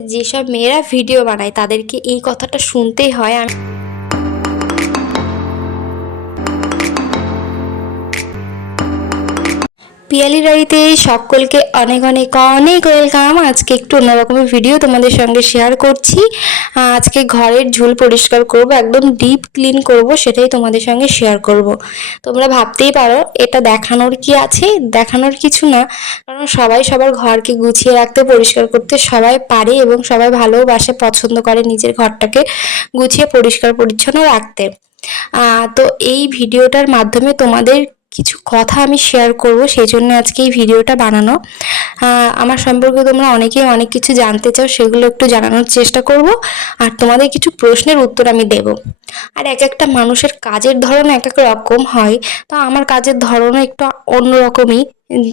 যেসব মেয়েরা ভিডিও বানায় তাদেরকে এই কথাটা শুনতেই হয়। আমি পিয়ালি বাড়িতে সকলকে অনেক অনেক অনেক ওয়েলকাম আজকে একটু অন্যরকমের ভিডিও তোমাদের সঙ্গে শেয়ার করছি। আজকে ঘরের ঝুল পরিষ্কার করব, একদম ডিপ ক্লিন করব, সেটাই তোমাদের সঙ্গে শেয়ার করব। তোমরা ভাবতেই পারো, এটা দেখানোর কি আছে? দেখানোর কিছু না, কারণ সবাই সবার ঘরকে গুছিয়ে রাখতে, পরিষ্কার করতে সবাই পারে এবং সবাই ভালোবাসে, পছন্দ করে নিজের ঘরটাকে গুছিয়ে পরিষ্কার পরিচ্ছন্ন রাখতে। তো এই ভিডিওটার মাধ্যমে তোমাদের কিছু কথা আমি শেয়ার করব সেই জন্য আজকে এই ভিডিওটা বানানো। আমার সম্পর্কে তোমরা অনেকেই অনেক কিছু জানতে চাও, সেগুলো একটু জানানোর চেষ্টা করব। আর তোমাদের কিছু প্রশ্নের উত্তর আমি দেব। আর এক একটা মানুষের কাজের ধরন এক এক রকম হয়। তো আমার কাজের ধরনও একটু অন্যরকমই।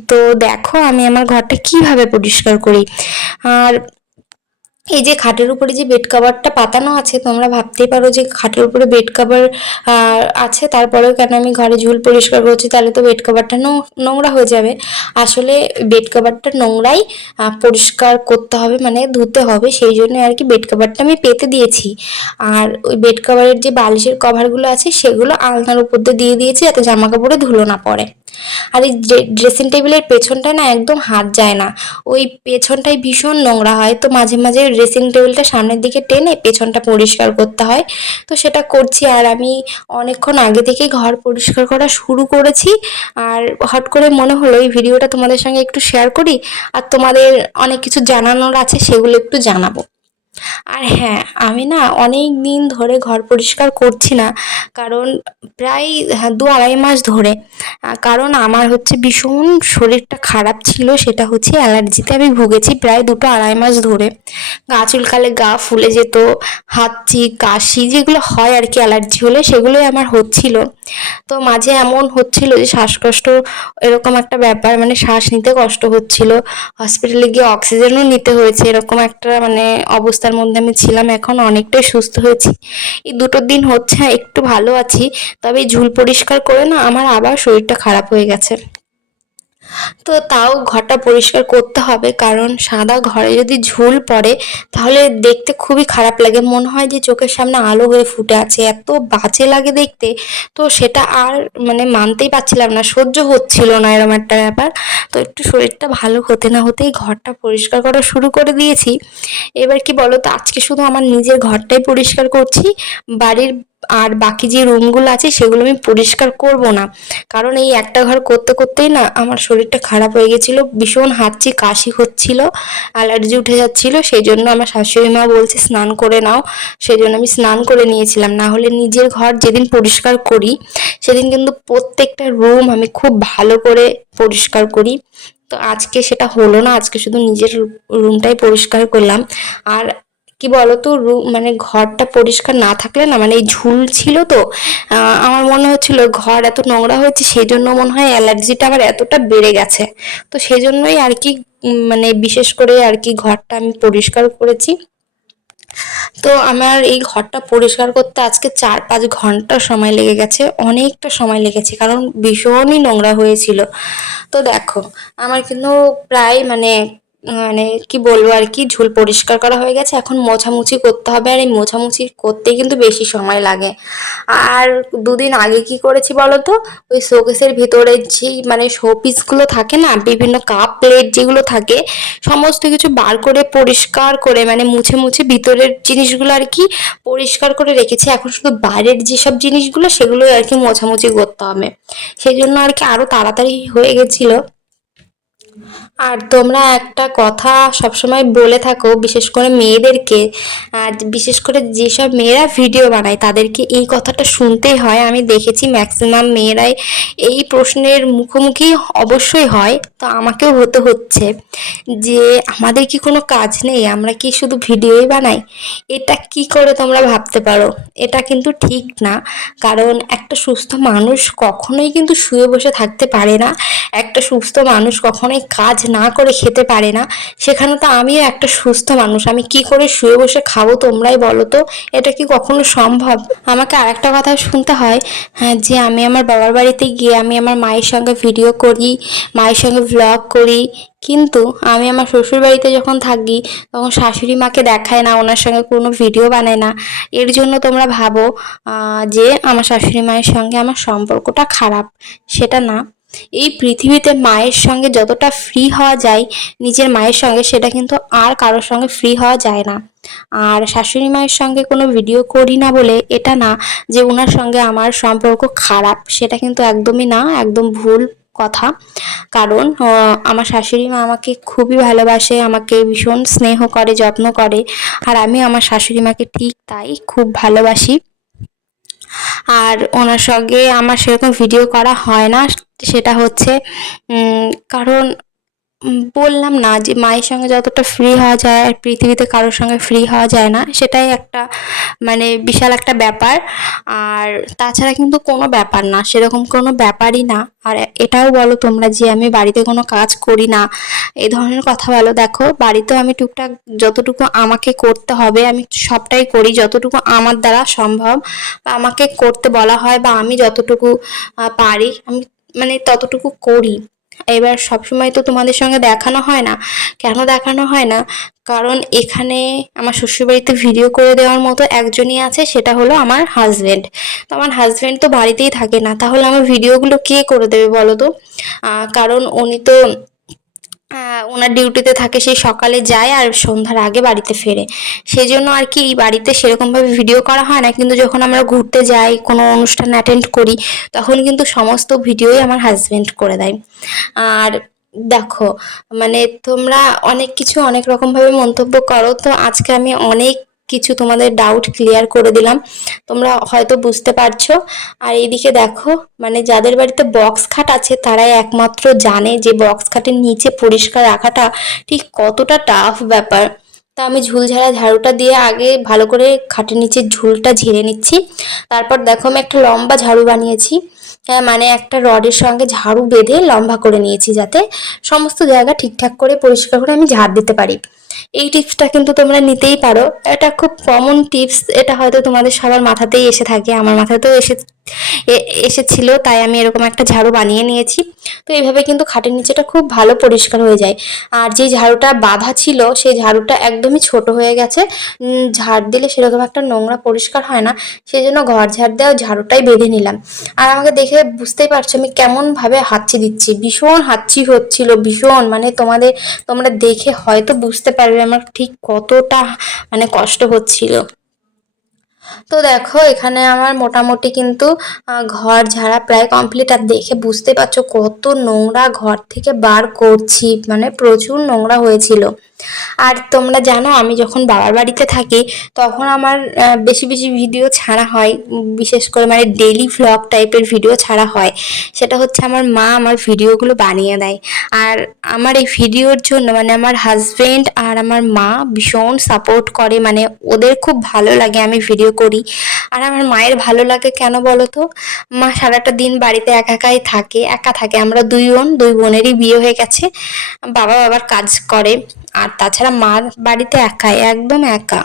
তো দেখো, আমি আমার ঘরটা কীভাবে পরিষ্কার করি। আর এই যে খাটের উপরে যে বেড কভারটা পাতানো আছে, তোমরা ভাবতেই পারো যে খাটের উপরে বেড কভার আছে, তারপরেও কেন আমি ঘরে ঝুল পরিষ্কার করছি, তাহলে তো বেড কভারটা নোংরা হয়ে যাবে। আসলে বেড কভারটা নোংরাই পরিষ্কার করতে হবে মানে ধুতে হবে, সেই জন্য আর কি বেড কভারটা আমি পেতে দিয়েছি। আর ওই বেড কভারের যে বালিশের কভারগুলো আছে, সেগুলো আলনার উপর দিয়ে দিয়ে দিয়েছি, যাতে জামা কাপড়ে ধুলো না পড়ে। আর এই ড্রেসিং টেবিলের পেছনটা না একদম হাত যায় না। ওই পেছনটাই ভীষণ নোংরা হয়। তো মাঝে মাঝে ড্রেসিং টেবিলটা সামনের দিকে টেনে পেছনটা পরিষ্কার করতে হয়। তো সেটা করছি আর আমি অনেকক্ষণ আগে থেকে ঘর পরিষ্কার করা শুরু করেছি। আর হট করে মনে হলো এই ভিডিওটা তোমাদের সঙ্গে একটু শেয়ার করি। আর তোমাদের অনেক কিছু জানানোর আছে সেগুলো একটু জানাব। আর হ্যাঁ আমি না অনেক দিন ধরে ঘর পরিষ্কার করছি না। কারণ প্রায় হ্যাঁ, দু আড়াই মাস ধরে। কারণ আমার হচ্ছে ভীষণ শরীরটা খারাপ ছিল সেটা হচ্ছে অ্যালার্জিতে আমি ভুগেছি প্রায় দুটো আড়াই মাস ধরে। গা চুলকালে গা ফুলে যেত হাঁচি কাশি যেগুলো হয় আর কি অ্যালার্জি হলে সেগুলোই আমার হচ্ছিল। তো মাঝে এমন হচ্ছিল যে শ্বাসকষ্ট এরকম একটা ব্যাপার মানে শ্বাস নিতে কষ্ট হচ্ছিল। হসপিটালে গিয়ে অক্সিজেনও নিতে হয়েছে এরকম একটা মানে অবস্থার মধ্যে আমি ছিলাম, এখন অনেকটাই সুস্থ হয়েছি। এই দুটো দিন হচ্ছে, একটু ভালো আছি, তবে ঝুল পরিষ্কার করে না আমার আবার শরীরটা খারাপ হয়ে গেছে। তো তাও ঘরটা পরিষ্কার করতে হবে, কারণ সাদা ঘরে যদি ঝুল পড়ে, তাহলে দেখতে খুবই খারাপ লাগে। মনে হয় যে চোখের সামনে আলো হয়ে ফুটে আছে, এত বাজে লাগে দেখতে। তো সেটা আর মানে মানতেই পারছিলাম না, সহ্য হচ্ছিল না এরকম একটা ব্যাপার। তো একটু শরীরটা ভালো হতে না হতেই ঘরটা পরিষ্কার করা শুরু করে দিয়েছি। এবার কি বলো তো আজকে শুধু আমার নিজের ঘরটাই পরিষ্কার করছি, বাড়ির আর বাকি যে রুমগুলো আছে সেগুলো আমি পরিষ্কার করব না। কারণ এই একটা ঘর করতে করতেই না আমার শরীরটা খারাপ হয়ে গেছিল, ভীষণ হাঁচি, কাশি হচ্ছিল, অ্যালার্জি উঠে যাচ্ছিল, সেই জন্য আমার শাশুড়ি মা বলছে স্নান করে নাও। সেই জন্য আমি স্নান করে নিয়েছিলাম, না হলে নিজের ঘর যেদিন পরিষ্কার করি, সেদিন কিন্তু প্রত্যেকটা রুম আমি খুব ভালো করে পরিষ্কার করি। তো আজকে সেটা হলো না, আজকে শুধু নিজের রুমটাই পরিষ্কার করলাম। আর কি বলতো রুম মানে ঘরটা পরিষ্কার না থাকলে না মানে এই ঝুল ছিল তো আমার মনে হচ্ছিল ঘর এত নোংরা হয়েছে সেই জন্য মনে হয় অ্যালার্জিটা আবার এতটা বেড়ে গেছে। তো সেই জন্যই আর কি মানে বিশেষ করে আর কি ঘরটা আমি পরিষ্কার করেছি। তো আমার এই ঘরটা পরিষ্কার করতে আজকে চার পাঁচ ঘণ্টা সময় লেগে গেছে, অনেকটা সময় লেগেছে, কারণ ভীষণই নোংরা হয়েছিল। তো দেখো, আমার কিন্তু প্রায় মানে মানে কি বলব আর কি, ঝুল পরিষ্কার করা হয়ে গেছে, এখন মোছামুছি করতে হবে আর এই মোছামুছি করতে কিন্তু বেশি সময় লাগে। আর দুদিন আগে কি করেছি বলো তো ওই শোকেসের ভিতরে যে মানে শোপিসগুলো থাকে না, বিভিন্ন কাপ প্লেট যেগুলো থাকে, সমস্ত কিছু বার করে পরিষ্কার করে মানে মুছে মুছে ভিতরের জিনিসগুলো আর কি পরিষ্কার করে রেখেছি। এখন শুধু বাইরের যেসব জিনিসগুলো সেগুলোই আর কি মোছামুছি করতে হবে। সেই জন্য আর কি আরও তাড়াতাড়ি হয়ে গেছিল। আর তোমরা একটা কথা সবসময় বলে থাকো, বিশেষ করে মেয়েদেরকে। আর বিশেষ করে যেসব মেয়েরা ভিডিও বানায়, তাদেরকে এই কথাটা শুনতেই হয়। আমি দেখেছি ম্যাক্সিমাম মেয়েরাই এই প্রশ্নের মুখোমুখি অবশ্যই হয়। তো আমাকেও হতে হচ্ছে যে, আমাদের কি কোনো কাজ নেই? আমরা কি শুধু ভিডিওই বানাই? এটা কি করে তোমরা ভাবতে পারো? এটা কিন্তু ঠিক না। কারণ একটা সুস্থ মানুষ কখনোই কিন্তু শুয়ে বসে থাকতে পারে না। একটা সুস্থ মানুষ কখনোই কাজ না করে খেতে পারে না, সেখানে তো আমিও একটা সুস্থ মানুষ। আমি কি করে শুয়ে বসে খাব তোমরাই বলো তো? এটা কি কখনো সম্ভব? আমাকে আরেকটা কথা শুনতে হয় হ্যাঁ যে আমি আমার বাবার বাড়িতে গিয়ে আমি আমার মায়ের সঙ্গে ভিডিও করি, মায়ের সঙ্গে ভ্লগ করি। কিন্তু আমি আমার শ্বশুরবাড়িতে যখন থাকি, তখন শাশুড়ি মাকে দেখায় না, ওনার সঙ্গে কোনো ভিডিও বানায় না। এর জন্য তোমরা ভাবো যে আমার শাশুড়ি মায়ের সঙ্গে আমার সম্পর্কটা খারাপ। সেটা না। এই পৃথিবীতে মায়ের সঙ্গে যতটা ফ্রি হওয়া যায়, নিজের মায়ের সঙ্গে সেটা কিন্তু আর কারোর সঙ্গে ফ্রি হওয়া যায় না। আর শাশুড়ি মায়ের সঙ্গে কোনো ভিডিও করি না বলে এটা না যে ওনার সঙ্গে আমার সম্পর্ক খারাপ, সেটা কিন্তু একদমই না, একদম ভুল কথা। কারণ আমার শাশুড়ি মা আমাকে খুবই ভালোবাসে, আমাকে ভীষণ স্নেহ করে, যত্ন করে। আর আমি আমার শাশুড়ি মাকে ঠিক তাই খুব ভালোবাসি। আর ওনার সঙ্গে আমার সেরকম ভিডিও করা হয় না। সেটা হচ্ছে কারণ বললাম না যে মায়ের সঙ্গে যতটা ফ্রি হওয়া যায় আর পৃথিবীতে কারোর সঙ্গে ফ্রি হওয়া যায় না, সেটাই একটা মানে বিশাল একটা ব্যাপার। আর তাছাড়া কিন্তু কোনো ব্যাপার না, সেরকম কোনো ব্যাপারই না। আর এটাও বলো তোমরা যে আমি বাড়িতে কোনো কাজ করি না, এ ধরনের কথা বলো। দেখো, বাড়িতেও আমি টুকটাক যতটুকু আমাকে করতে হবে, আমি সবটাই করি, যতটুকু আমার দ্বারা সম্ভব বা আমাকে করতে বলা হয় বা আমি যতটুকু পারি, আমি মানে ততটুকু করি। এবার সবসময় তো তোমাদের সঙ্গে দেখানো হয় না। কেন দেখানো হয় না? কারণ এখানে আমার শ্বশুরবাড়িতে ভিডিও করে দেওয়ার মতো একজনই আছে, সেটা হলো আমার হাজব্যান্ড তো আমার হাজব্যান্ড তো বাড়িতেই থাকে না, তাহলে আমার ভিডিওগুলো কে করে দেবে বলো তো? কারণ উনি তো ওনার ডিউটিতে থাকে সেই সকালে যায় আর সন্ধ্যার আগে বাড়িতে ফেরে। সেই জন্য আর কি বাড়িতে সেরকমভাবে ভিডিও করা হয় না, কিন্তু যখন আমরা ঘুরতে যাই, কোনো অনুষ্ঠান অ্যাটেন্ড করি, তখন কিন্তু সমস্ত ভিডিওই আমার হাজব্যান্ড করে দেয়। আর দেখো মানে তোমরা অনেক কিছু অনেক রকমভাবে মন্তব্য করো, তো আজকে আমি অনেক কিছু তোমাদের ডাউট ক্লিয়ার করে দিলাম। তোমরা হয়তো বুঝতে পারছ। আর এইদিকে দেখো মানে যাদের বাড়িতে বক্স খাট আছে, তারাই একমাত্র জানে যে বক্স খাটের নিচে পরিষ্কার রাখাটা ঠিক কতটা টাফ ব্যাপার। তা আমি ঝুলঝাড়া ঝাড়ুটা দিয়ে আগে ভালো করে খাটের নিচে ঝুলটা ঝেড়ে নিচ্ছি। তারপর দেখো, আমি একটা লম্বা ঝাড়ু বানিয়েছি। হ্যাঁ মানে একটা রডের সঙ্গে ঝাড়ু বেঁধে লম্বা করে নিয়েছি যাতে সমস্ত জায়গা ঠিকঠাক করে পরিষ্কার করে আমি ঝাড় দিতে পারি। এই টিপসটা কিন্তু তোমরা নিতেই পারো। এটা খুব কমন টিপস এটা হয়তো তোমাদের সবার মাথাতেই এসে থাকে, আমার মাথাতেও এসে এসেছিল, তাই আমি এরকম একটা ঝাড়ু বানিয়ে নিয়েছি। তো এইভাবে কিন্তু খাটের নিচেটা খুব ভালো পরিষ্কার হয়ে যায়। আর যে ঝাড়ুটা বাঁধা ছিল, সেই ঝাড়ুটা একদমই ছোট হয়ে গেছে। ঝাড় দিলে সেরকম একটা নোংরা পরিষ্কার হয় না সেই জন্য ঘর ঝাড় দেওয়া ঝাড়ুটাই বেঁধে নিলাম। আর আমাকে দেখে বুঝতেই পারছ, আমি কেমনভাবে হাঁচি দিচ্ছি। ভীষণ হাঁচি হচ্ছিল, ভীষণ। মানে তোমাদের, তোমরা দেখে হয়তো বুঝতে পারবে আমার ঠিক কতটা মানে কষ্ট হচ্ছিল। তো দেখো, এখানে আমার মোটামুটি কিন্তু ঘর ঝাড়া প্রায় কমপ্লিট আর দেখে বুঝতে পারছ কত নোংরা ঘর থেকে বার করছি মানে প্রচুর নোংরা হয়েছিল। আর তোমরা জানো, আমি যখন বাবার বাড়িতে থাকি, তখন আমার বেশি বেশি ভিডিও ছাড়া হয়। বিশেষ করে মানে ডেলি ভ্লগ টাইপের ভিডিও ছাড়া হয়। সেটা হচ্ছে আমার মা আমার ভিডিওগুলো বানিয়ে দেয়। আর আমার এই ভিডিওর জন্য মানে আমার হাজব্যান্ড আর আমার মা ভীষণ সাপোর্ট করে। মানে ওদের খুব ভালো লাগে আমি ভিডিও করি। আর আমার মায়ের ভালো লাগে কেন বলো তো মা সারাটা দিন বাড়িতে একা একাই থাকে, একা থাকে। আমরা দুই বোন, দুই বোনেরই বিয়ে হয়ে গেছে। বাবা বাবার কাজ করে। আর তাছাড়া মার বাড়িতে একাই, একদম একা।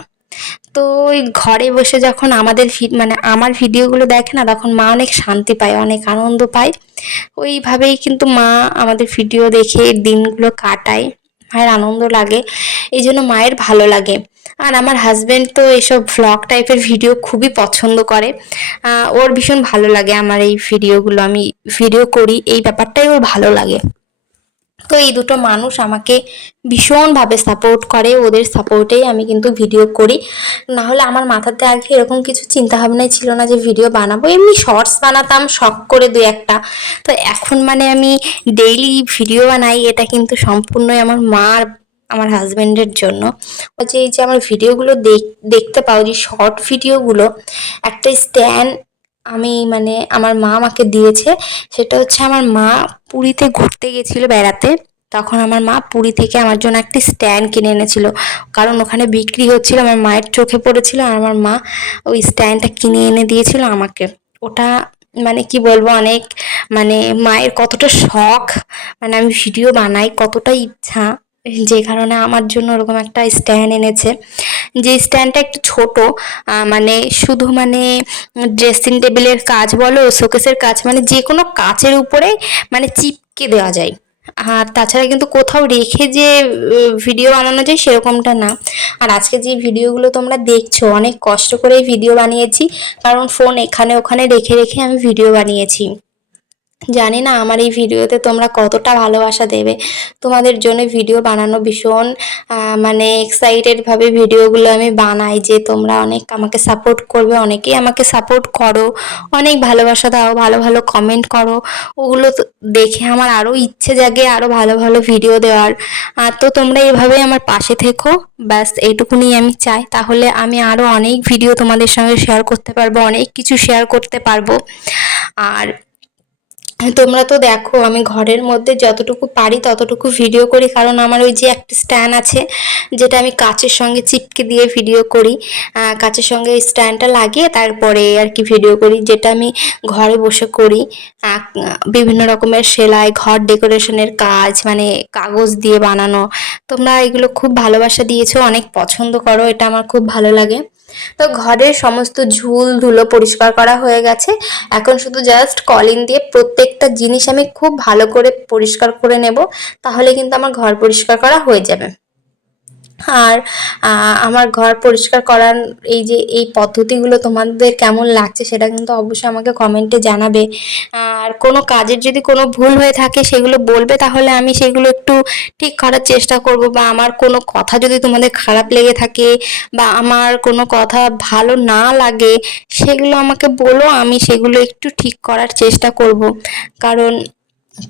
তো ওই ঘরে বসে যখন আমাদের মানে আমার ভিডিওগুলো দেখে না, তখন মা অনেক শান্তি পায়, অনেক আনন্দ পায়। ওইভাবেই কিন্তু মা আমাদের ভিডিও দেখে দিনগুলো কাটায়। মায়ের আনন্দ লাগে। এই জন্য মায়ের ভালো লাগে। আর আমার হাজব্যান্ড তো এসব ভ্লগ টাইপের ভিডিও খুবই পছন্দ করে। ওর ভীষণ ভালো লাগে আমার এই ভিডিওগুলো আমি ভিডিও করি, এই ব্যাপারটাই ওর ভালো লাগে। তো এই দুটো মানুষ আমাকে ভীষণভাবে সাপোর্ট করে, ওদের সাপোর্টেই আমি কিন্তু ভিডিও করি। না হলে আমার মাথাতে আগে এরকম কিছু চিন্তাভাবনাই ছিল না যে ভিডিও বানাবো। এমনি শর্টস বানাতাম, শখ করে দু একটা। তো এখন মানে আমি ডেইলি ভিডিও বানাই, এটা কিন্তু সম্পূর্ণই আমার মার আমার হাজব্যান্ডের জন্য। যে, এই যে আমার ভিডিওগুলো দেখতে পাও, যে শর্ট ভিডিওগুলো একটা স্ট্যান্ড আমি মানে আমার মা আমাকে দিয়েছে। সেটা হচ্ছে আমার মা পুরীতে ঘুরতে গেছিল বেড়াতে। তখন আমার মা পুরী থেকে আমার জন্য একটি স্ট্যান্ড কিনে এনেছিল। কারণ ওখানে বিক্রি হচ্ছিল, আমার মায়ের চোখে পড়েছিল, আর আমার মা ওই স্ট্যান্ডটা কিনে এনে দিয়েছিল আমাকে। ওটা মানে কি বলব, অনেক মানে মায়ের কতটা শখ মানে আমি ভিডিও বানাই, কতটা ইচ্ছা। যে কারণে আমার জন্য ওরকম একটা স্ট্যান্ড এনেছে। যে স্ট্যান্ডটা একটু ছোট মানে শুধু মানে ড্রেসিং টেবিলের কাজ বলো, শোকেসের কাজ মানে যে কোনো কাচের উপরে মানে চিপকে দেওয়া যায়। আর তাছাড়া কিন্তু কোথাও রেখে যে ভিডিও বানানো যায় সেরকমটা না। আর আজকে যে ভিডিওগুলো তোমরা দেখছ, অনেক কষ্ট করে ভিডিও বানিয়েছি, কারণ ফোন এখানে ওখানে রেখে রেখে আমি ভিডিও বানিয়েছি। জানি না আমার এই ভিডিওতে তোমরা কতটা ভালোবাসা দেবে। তোমাদের জন্য ভিডিও বানানো ভীষণ মানে এক্সাইটেডভাবে ভিডিওগুলো আমি বানাই যে তোমরা অনেক আমাকে সাপোর্ট করবে, অনেকেই আমাকে সাপোর্ট করো, অনেক ভালোবাসা দাও, ভালো ভালো কমেন্ট করো। ওগুলো দেখে আমার আরও ইচ্ছে জাগে আরও ভালো ভালো ভিডিও দেওয়ার। আর তো তোমরা এভাবেই আমার পাশে থেকো, ব্যাস এইটুকুনি আমি চাই। তাহলে আমি আরও অনেক ভিডিও তোমাদের সঙ্গে শেয়ার করতে পারব, অনেক কিছু শেয়ার করতে পারব। আর তোমরা তো দেখো, আমি ঘরের মধ্যে যতটুকু পারি ততটুকু ভিডিও করি। কারণ আমার ওই যে একটা স্ট্যান্ড আছে, যেটা আমি কাচের সঙ্গে চিপকে দিয়ে ভিডিও করি। কাচের সঙ্গে স্ট্যান্ডটা লাগিয়ে তারপরে আর কি ভিডিও করি, যেটা আমি ঘরে বসে করি। বিভিন্ন রকমের সেলাই, ঘর ডেকোরেশনের কাজ মানে কাগজ দিয়ে বানানো। তোমরা এগুলো খুব ভালোবাসা দিয়েছ, অনেক পছন্দ করো, এটা আমার খুব ভালো লাগে। তো ঘরের সমস্ত ঝুল ধুলো পরিষ্কার করা হয়ে গেছে। এখন শুধু জাস্ট কলিং দিয়ে প্রত্যেকটা জিনিস আমি খুব ভালো করে পরিষ্কার করে নেব, তাহলে কিন্তু আমার ঘর পরিষ্কার করা হয়ে যাবে। আর আমার ঘর পরিষ্কার করার এই যে, এই পদ্ধতিগুলো তোমাদের কেমন লাগছে সেটা কিন্তু অবশ্যই আমাকে কমেন্টে জানাবে। আর কোনো কাজের যদি কোনো ভুল হয়ে থাকে সেগুলো বলবে তাহলে আমি সেগুলো একটু ঠিক করার চেষ্টা করব বা আমার কোনো কথা যদি তোমাদের খারাপ লেগে থাকে বা আমার কোনো কথা ভালো না লাগে সেগুলো আমাকে বলো, আমি সেগুলো একটু ঠিক করার চেষ্টা করব। কারণ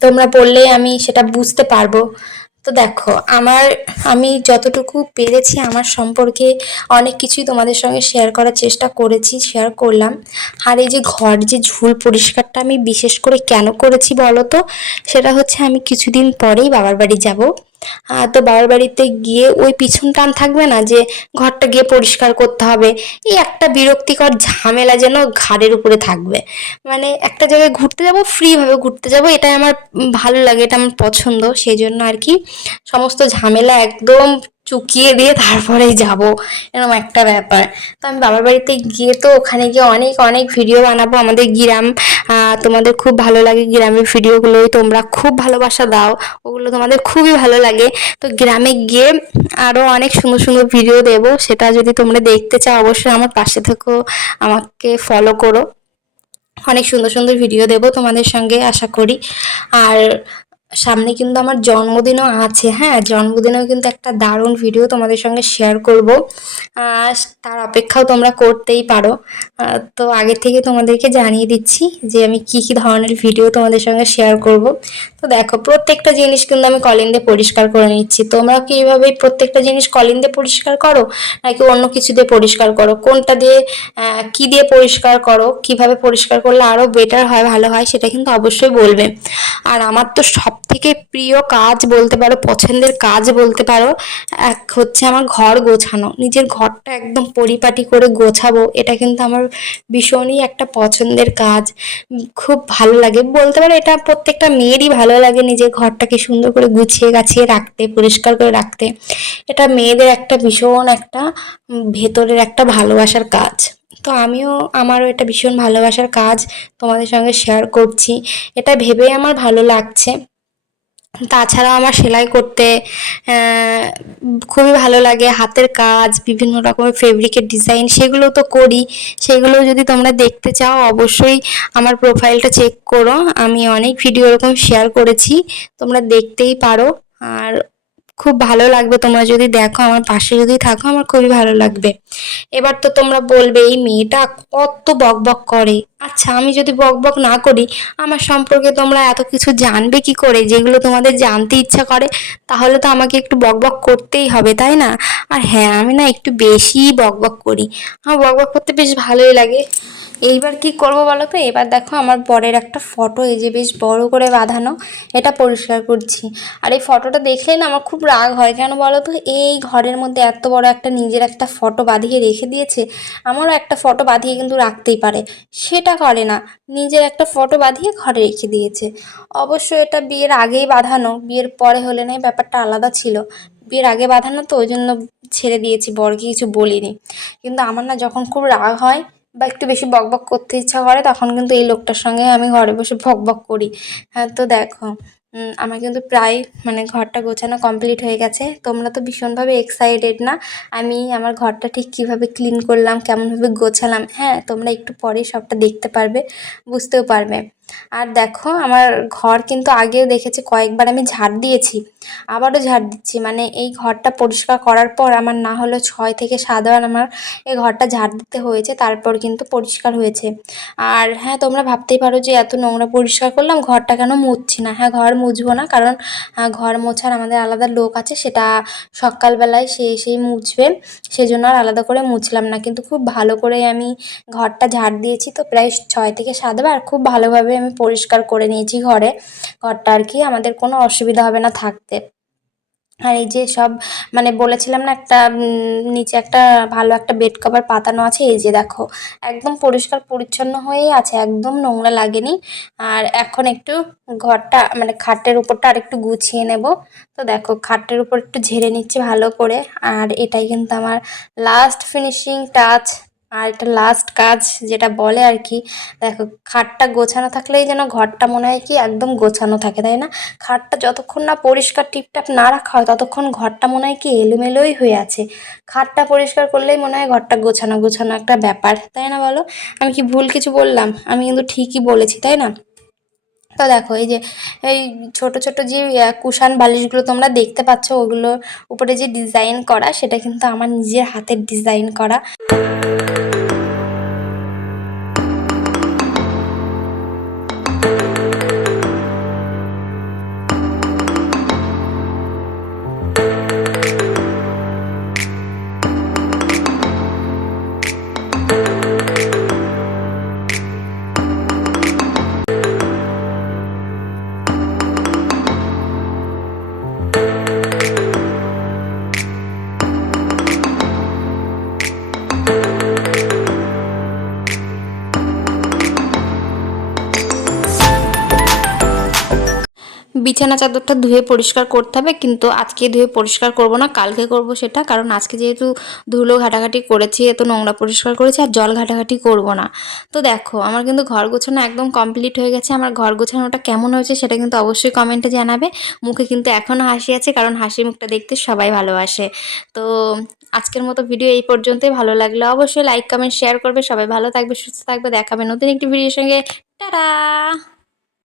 তোমরা বললে আমি সেটা বুঝতে পারব। তো দেখো, আমার, আমি যতটুকু পেরেছি আমার সম্পর্কে অনেক কিছুই তোমাদের সঙ্গে শেয়ার করার চেষ্টা করেছি শেয়ার করলাম। আর এই যে ঘর যে ঝুল পরিষ্কারটা আমি বিশেষ করে কেন করেছি বলো তো? সেটা হচ্ছে আমি কিছুদিন পরেই বাবার বাড়ি যাব। তো বাবার বাড়িতে গিয়ে ওই পিছন টান থাকবে না যে ঘরটা গিয়ে পরিষ্কার করতে হবে? এই একটা বিরক্তিকর ঝামেলা যেন ঘাড়ের উপরে থাকবে। মানে একটা জায়গায় ঘুরতে যাব, ফ্রিভাবে ঘুরতে যাব এটা আমার ভালো লাগে, এটা আমার পছন্দ, সেই জন্য আর কি। সমস্ত ঝামেলা একদম চুকিয়ে দিয়ে তারপরেই যাব, এরকম একটা ব্যাপার। তো আমি বাবার বাড়িতে গিয়ে তো ওখানে গিয়ে অনেক অনেক ভিডিও বানাবো। আমাদের গ্রাম তোমাদের খুব ভালো লাগে গ্রামের ভিডিওগুলোই তোমরা খুব ভালোবাসা দাও, ওগুলো তোমাদের খুবই ভালো লাগে। তো গ্রামে গিয়ে আরও অনেক সুন্দর সুন্দর ভিডিও দেবো, সেটা যদি তোমরা দেখতে চাও, অবশ্যই আমার পাশে থেকো, আমাকে ফলো করো। অনেক সুন্দর সুন্দর ভিডিও দেবো তোমাদের সঙ্গে, আশা করি। আর সামনে কিন্তু আমার জন্মদিনও আছে হ্যাঁ? জন্মদিনেও কিন্তু একটা দারুণ ভিডিও তোমাদের সঙ্গে শেয়ার করব। তার অপেক্ষাও তোমরা করতেই পারো। তো আগে থেকে তোমাদেরকে জানিয়ে দিচ্ছি যে আমি কি কি ধরনের ভিডিও তোমাদের সঙ্গে শেয়ার করব। তো দেখো, প্রত্যেকটা জিনিস কিন্তু আমি কলিং দিয়ে পরিষ্কার করে নিচ্ছি। তোমরা কি এইভাবে প্রত্যেকটা জিনিস কলিং দিয়ে পরিষ্কার করো, নাকি অন্য কিছু দিয়ে পরিষ্কার করো? কোনটা দিয়ে কি দিয়ে পরিষ্কার করো? কীভাবে পরিষ্কার করলে আরও বেটার হয়, ভালো হয়, সেটা কিন্তু অবশ্যই বলবে। আর আমার তো সব থেকে প্রিয় কাজ বলতে পারো, পছন্দের কাজ বলতে পারো, এক হচ্ছে আমার ঘর গোছানো। নিজের ঘরটা একদম পরিপাটি করে গোছাবো, এটা কিন্তু আমার ভীষণই একটা পছন্দের কাজ। খুব ভালো লাগে। বলতে পারো, এটা প্রত্যেকটা মেয়েরই ভালো লাগে নিজের ঘরটাকে সুন্দর করে গুছিয়ে গাছিয়ে রাখতে, পরিষ্কার করে রাখতে। এটা মেয়েদের একটা ভীষণ একটা ভেতরের একটা ভালোবাসার কাজ। তো আমিও, আমারও এটা ভীষণ ভালোবাসার কাজ তোমাদের সঙ্গে শেয়ার করছি। এটা ভেবেই আমার ভালো লাগছে। তাছাড়াও আমার সেলাই করতে খুবই ভালো লাগে। হাতের কাজ, বিভিন্ন রকমের ফেব্রিকের ডিজাইন সেগুলো তো করি। সেগুলো যদি তোমরা দেখতে চাও, অবশ্যই আমার প্রোফাইলটা চেক করো। আমি অনেক ভিডিও এরকম শেয়ার করেছি। তোমরা দেখতেই পারো। আর খুব ভালো লাগবে। তোমরা যদি দেখো, আমার পাশে যদি থাকো, আমার খুবই ভালো লাগবে। এবার তো তোমরা বলবে, এই মেয়েটা কত বক বক করে। আচ্ছা আমি যদি বক বক না করি, আমার সম্পর্কে তোমরা এত কিছু জানবে কি করে, যেগুলো তোমাদের জানতে ইচ্ছা করে, তাহলে তো আমাকে একটু বক বক করতেই হবে, তাই না? আর হ্যাঁ আমি না একটু বেশি বক বক করি। আমার বক বক করতে বেশ ভালোই লাগে। এইবার কি করব বলো তো? এবার দেখো আমার বরের একটা ফটো এই যে বেশ বড় করে বাঁধানো, এটা পরিষ্কার করছি। আর এই ফটোটা দেখলেই না আমার খুব রাগ হয়, কেন বলো তো? এই ঘরের মধ্যে এত বড় একটা নিজের একটা ফটো বাঁধিয়ে রেখে দিয়েছে, আমারও একটা ফটো বাঁধিয়ে কিন্তু রাখতেই পারে। সেটা করে না, নিজের একটা ফটো বাঁধিয়ে ঘরে রেখে দিয়েছে। অবশ্য এটা বিয়ের আগেই বাঁধানো, বিয়ের পরে হলে না ব্যাপারটা আলাদা ছিল। বিয়ের আগে বাঁধানো তো, ওই জন্য ছেড়ে দিয়েছি, বরকে কিছু বলিনি। কিন্তু আমার না যখন খুব রাগ হয় বা একটু বেশি বকবক করতে ইচ্ছা করে, তখন কিন্তু এই লোকটার সঙ্গে আমি ঘরে বসে বকবক করি। হ্যাঁ তো দেখো আমার কিন্তু প্রায় মানে ঘরটা গোছানো কমপ্লিট হয়ে গেছে। তোমরা তো ভীষণভাবে এক্সাইটেড না? আমি আমার ঘরটা ঠিক কীভাবে ক্লিন করলাম, কেমনভাবে গোছালাম? হ্যাঁ তোমরা একটু পরে সবটা দেখতে পারবে, বুঝতেও পারবে। আর দেখো আমার ঘর কিন্তু আগেও দেখেছি কয়েকবার আমি ঝাড় দিয়েছি আবারও ঝাড় দিচ্ছি। মানে এই ঘরটা পরিষ্কার করার পর আমার না হলেও ছয় থেকে সাতবার আমার এই ঘরটা ঝাড় দিতে হয়েছে তারপর কিন্তু পরিষ্কার হয়েছে। আর হ্যাঁ তোমরা ভাবতেই পারো যে এত নোংরা পরিষ্কার করলাম ঘরটা কেন মুছছি না? হ্যাঁ ঘর মুছবো না কারণ আহ, ঘর মোছার আমাদের আলাদা লোক আছে সেটা সকালবেলায় সে এসেই মুছবে সেজন্য আর আলাদা করে মুছলাম না। কিন্তু খুব ভালো করে আমি ঘরটা ঝাড় দিয়েছি তো প্রায় ছয় থেকে সাতবার খুব ভালোভাবে আমি পরিষ্কার করে নিয়েছি ঘরে। ঘরটা আর কি, আমাদের কোনো অসুবিধা হবে না থাকতে। আর এই যে সব মানে বলেছিলাম না একটা নিচে একটা ভালো একটা বেড কভার পাতানো আছে, এই যে দেখো, একদম পরিষ্কার পরিচ্ছন্ন হয়েই আছে, একদম নোংরা লাগেনি। আর এখন একটু ঘরটা মানে খাটের উপরটা আর একটু গুছিয়ে নেব। তো দেখো, খাটের উপর একটু ঝেড়ে নিচ্ছি ভালো করে। আর এটাই কিন্তু আমার লাস্ট ফিনিশিং টাচ আর একটা লাস্ট কাজ যেটা বলে আর কি, দেখো খাটটা গোছানো থাকলেই যেন ঘরটা মনে হয় কি একদম গোছানো থাকে, তাই না? খাটটা যতক্ষণ না পরিষ্কার টিপটাপ না রাখা হয়, ততক্ষণ ঘরটা মনে হয় কি এলোমেলোই হয়ে আছে। খাটটা পরিষ্কার করলেই মনে হয় ঘরটা গোছানো গোছানো একটা ব্যাপার, তাই না বলো? আমি কি ভুল কিছু বললাম? আমি কিন্তু ঠিকই বলেছি, তাই না? তো দেখো এই যে, এই ছোট ছোট যে কুশান বালিশগুলো তোমরা দেখতে পাচ্ছ, ওগুলোর উপরে যে ডিজাইন করা, সেটা কিন্তু আমার নিজের হাতের ডিজাইন করা। বিছানা চাদরটা ধুয়ে পরিষ্কার করতে হবে, কিন্তু আজকে ধুয়ে পরিষ্কার করব না, কালকে করব সেটা, কারণ আজকে যেহেতু ধুলো ঘাটাঘাটি করেছি, এত নোংরা পরিষ্কার করেছি, আর জল ঘাটাঘাটি করব না। তো দেখো, আমার কিন্তু ঘর গোছানো একদম কমপ্লিট হয়ে গেছে, আমার ঘর গোছানোটা কেমন হয়েছে সেটা কিন্তু অবশ্যই কমেন্টে জানাবে। মুখে কিন্তু এখনও হাসি আছে, কারণ হাসি মুখটা দেখতে সবাই ভালোবাসে। তো আজকের মতো ভিডিও এই পর্যন্তই, ভালো লাগলে অবশ্যই লাইক কমেন্ট শেয়ার করবে, সবাই ভালো থাকবে, সুস্থ থাকবে, দেখাবে নতুন একটি ভিডিওর সঙ্গে। টাটা!